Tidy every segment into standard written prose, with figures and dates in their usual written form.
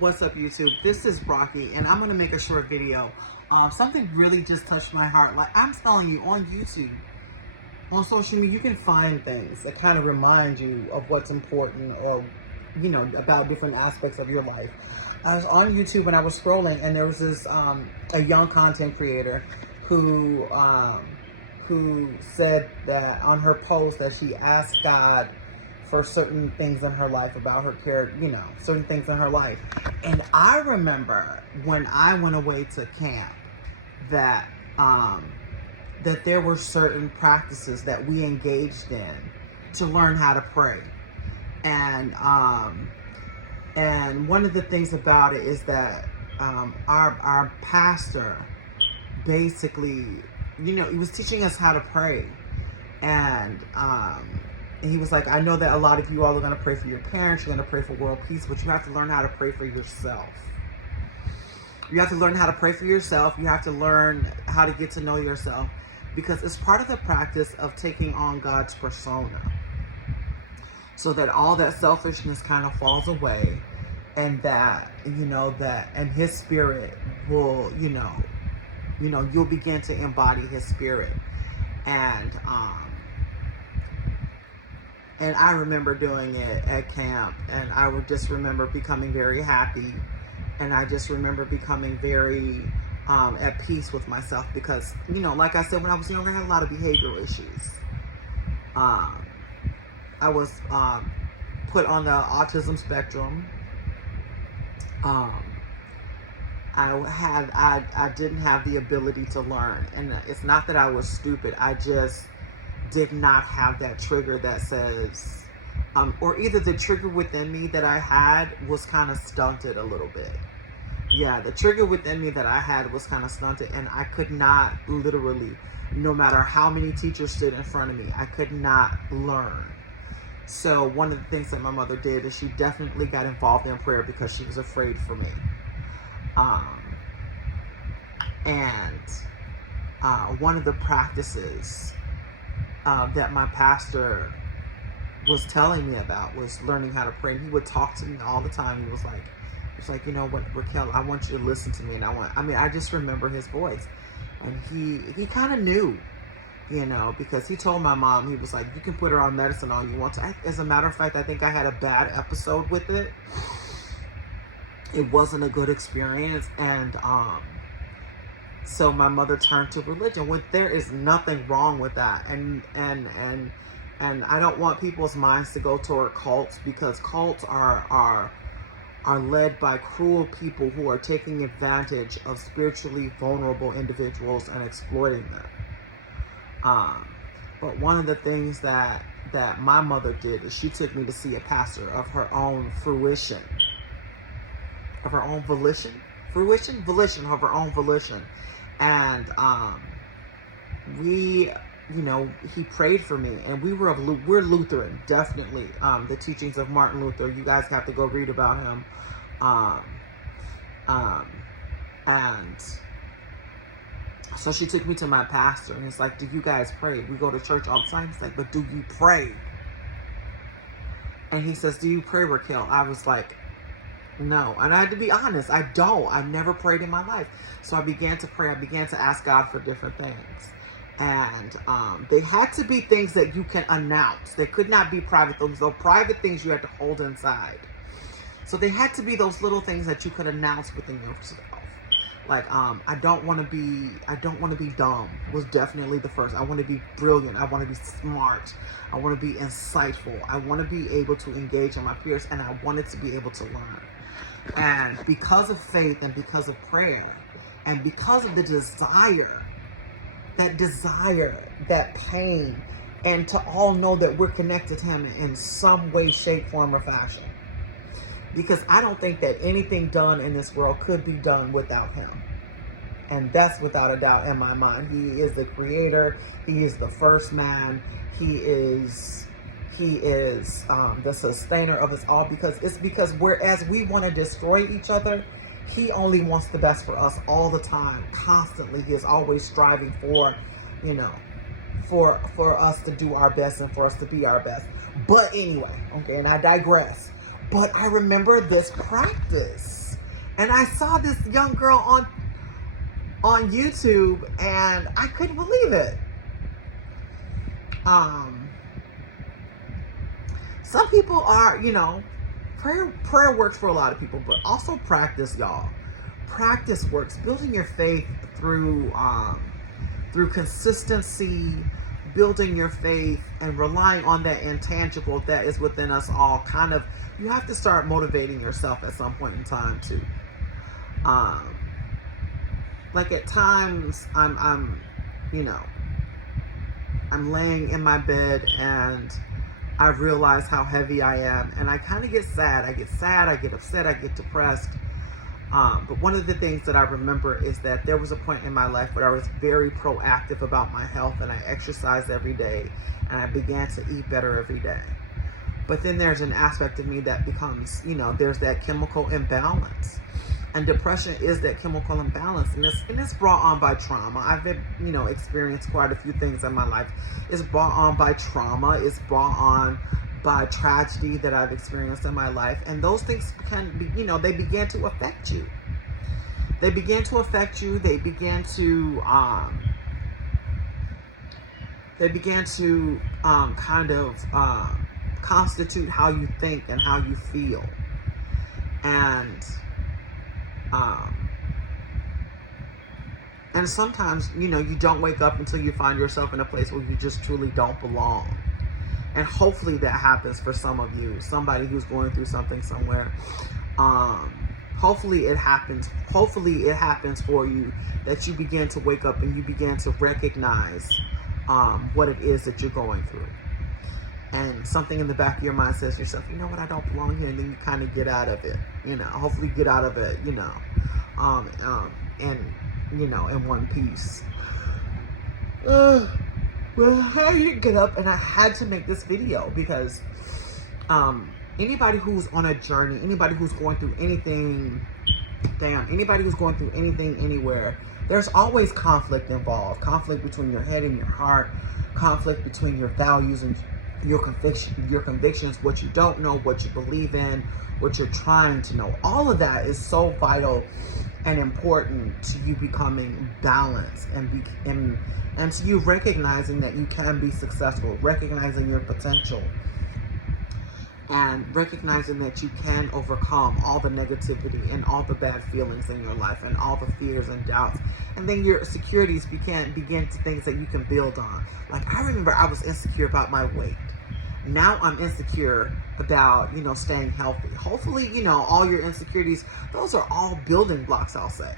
What's up, YouTube? This is Rocky, and I'm going to make a short video. Something really just touched my heart. Like, I'm telling you, on YouTube, on social media, you can find things that kind of remind you of what's important, or, you know, about different aspects of your life. I was on YouTube and I was scrolling, and there was this a young content creator who said that on her post that she asked God for certain things in her life, about her care, you know, certain things in her life. And I remember when I went away to camp that that there were certain practices that we engaged in to learn how to pray. And one of the things about it is that our pastor basically, you know, he was teaching us how to pray. And he was like, I know that a lot of you all are going to pray for your parents, you're going to pray for world peace, but you have to learn how to pray for yourself. You have to learn how to pray for yourself. You have to learn how to get to know yourself, because it's part of the practice of taking on God's persona, so that all that selfishness kind of falls away, and that, you know, that, and his spirit will, you know, you'll begin to embody his spirit. And I remember doing it at camp, and I would just remember becoming very happy, and I just remember becoming very at peace with myself, because, you know, like I said, when I was younger, I had a lot of behavioral issues. I was put on the autism spectrum. I didn't have the ability to learn, and it's not that I was stupid. I just did not have that trigger that says, or either the trigger within me that I had was kind of stunted a little bit. Yeah, the trigger within me that I had was kind of stunted, and I could not literally, no matter how many teachers stood in front of me, I could not learn. So one of the things that my mother did is she definitely got involved in prayer, because she was afraid for me. One of the practices that my pastor was telling me about was learning how to pray. And he would talk to me all the time. He was like, you know what, Raquel, I want you to listen to me. And I just remember his voice. And he kind of knew, you know, because he told my mom, he was like, you can put her on medicine all you want to. As a matter of fact, I think I had a bad episode with it. It wasn't a good experience. And so my mother turned to religion, which there is nothing wrong with that. And I don't want people's minds to go toward cults, because cults are led by cruel people who are taking advantage of spiritually vulnerable individuals and exploiting them. But one of the things that my mother did is she took me to see a pastor of her own fruition, of her own volition, of her own volition. And we, you know, he prayed for me, and we're Lutheran, definitely. The teachings of Martin Luther, you guys have to go read about him. And so she took me to my pastor, and it's like, do you guys pray? We go to church all the time. He's like, but do you pray? And he says, do you pray, Raquel? I was like, no. And I had to be honest, I don't. I've never prayed in my life. So I began to pray. I began to ask God for different things. And they had to be things that you can announce. They could not be private things. Those private things you had to hold inside. So they had to be those little things that you could announce within yourself. Like, I don't want to be dumb was definitely the first. I want to be brilliant. I want to be smart. I want to be insightful. I want to be able to engage in my peers, and I wanted to be able to learn. And because of faith, and because of prayer, and because of the desire, that pain, and to all know that we're connected to him in some way, shape, form, or fashion. Because I don't think that anything done in this world could be done without him. And that's without a doubt in my mind. He is the creator. He is the first man. He is the sustainer of us all, because whereas we want to destroy each other, he only wants the best for us all the time, constantly. He is always striving for, you know, for us to do our best and for us to be our best. But anyway, okay, and I digress. But I remember this practice And I saw this young girl on YouTube, and I couldn't believe it. Some people are, prayer works for a lot of people, but also practice, y'all. Practice works. Building your faith through consistency, building your faith and relying on that intangible that is within us all. You have to start motivating yourself at some point in time too. Like at times I'm laying in my bed and I realize how heavy I am, and I kind of get sad. I get upset, I get depressed. But one of the things that I remember is that there was a point in my life where I was very proactive about my health, and I exercised every day, and I began to eat better every day. But then there's an aspect of me that becomes, there's that chemical imbalance. And depression is that chemical imbalance, and it's brought on by trauma. I've experienced quite a few things in my life. It's brought on by trauma. It's brought on by tragedy that I've experienced in my life, and those things can be, they begin to affect you. They begin to affect you. They begin to constitute how you think and how you feel. And sometimes, you don't wake up until you find yourself in a place where you just truly don't belong. And hopefully that happens for some of you, somebody who's going through something somewhere. Hopefully it happens for you, that you begin to wake up and you begin to recognize what it is that you're going through. And something in the back of your mind says to yourself, you know what, I don't belong here. And then you kind of get out of it, hopefully get out of it, in one piece. Well, I didn't get up, and I had to make this video because anybody who's on a journey, anybody who's going through anything, anybody who's going through anything anywhere, there's always conflict involved. Conflict between your head and your heart, conflict between your values and your convictions, what you don't know, what you believe in, what you're trying to know. All of that is so vital and important to you becoming balanced and to you recognizing that you can be successful, recognizing your potential, and recognizing that you can overcome all the negativity and all the bad feelings in your life and all the fears and doubts. And then your securities begin to things that you can build on. Like, I remember I was insecure about my weight. Now I'm insecure about, staying healthy. Hopefully, all your insecurities, those are all building blocks, I'll say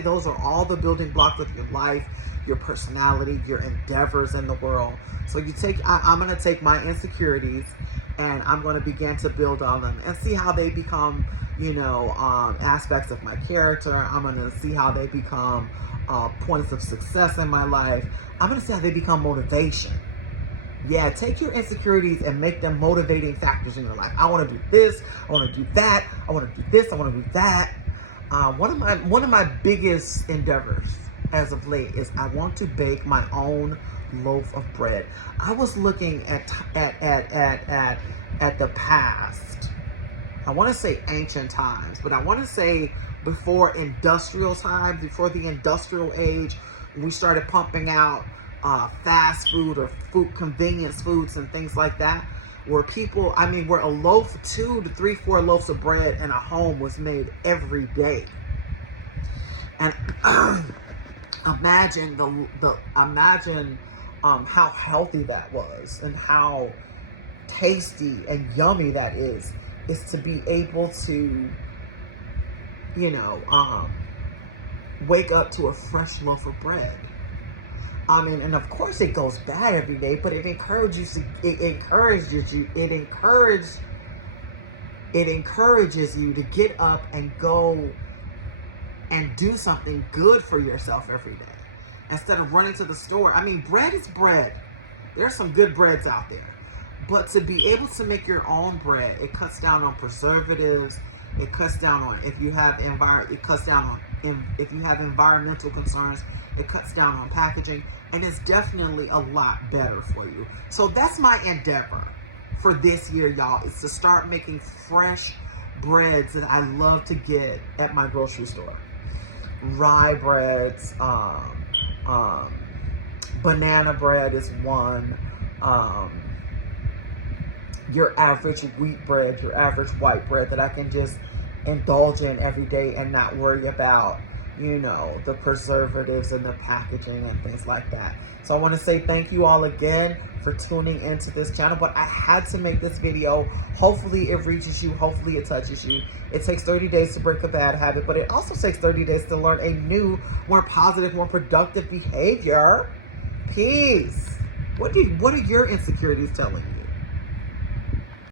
those are all the building blocks of your life, your personality, your endeavors in the world. So I'm going to take my insecurities and I'm going to begin to build on them and see how they become, aspects of my character. I'm going to see how they become points of success in my life. I'm going to see how they become motivation. Yeah, take your insecurities and make them motivating factors in your life. I want to do this. I want to do that. I want to do this. I want to do that. One of my biggest endeavors as of late is I want to bake my own loaf of bread. I was looking at the past. I want to say ancient times, but I want to say before industrial times, before the industrial age, when we started pumping out fast food or convenience foods and things like that, where a loaf, 2 to 3, 4 loaves of bread in a home was made every day. And imagine how healthy that was and how tasty and yummy that is to be able to, wake up to a fresh loaf of bread. And of course it goes bad every day, but it encourages you to get up and go and do something good for yourself every day. Instead of running to the store. Bread is bread. There's some good breads out there. But to be able to make your own bread, it cuts down on preservatives. It cuts down on if you have environmental concerns. It cuts down on packaging, and it's definitely a lot better for you. So that's my endeavor for this year, y'all, is to start making fresh breads that I love to get at my grocery store. Rye breads, banana bread is one. Your average wheat bread, your average white bread that I can just indulge in every day and not worry about, you know, the preservatives and the packaging and things like that. So I want to say thank you all again for tuning into this channel, but I had to make this video. Hopefully it reaches you. Hopefully it touches you. It takes 30 days to break a bad habit, but it also takes 30 days to learn a new, more positive, more productive behavior. Peace. What are your insecurities telling you?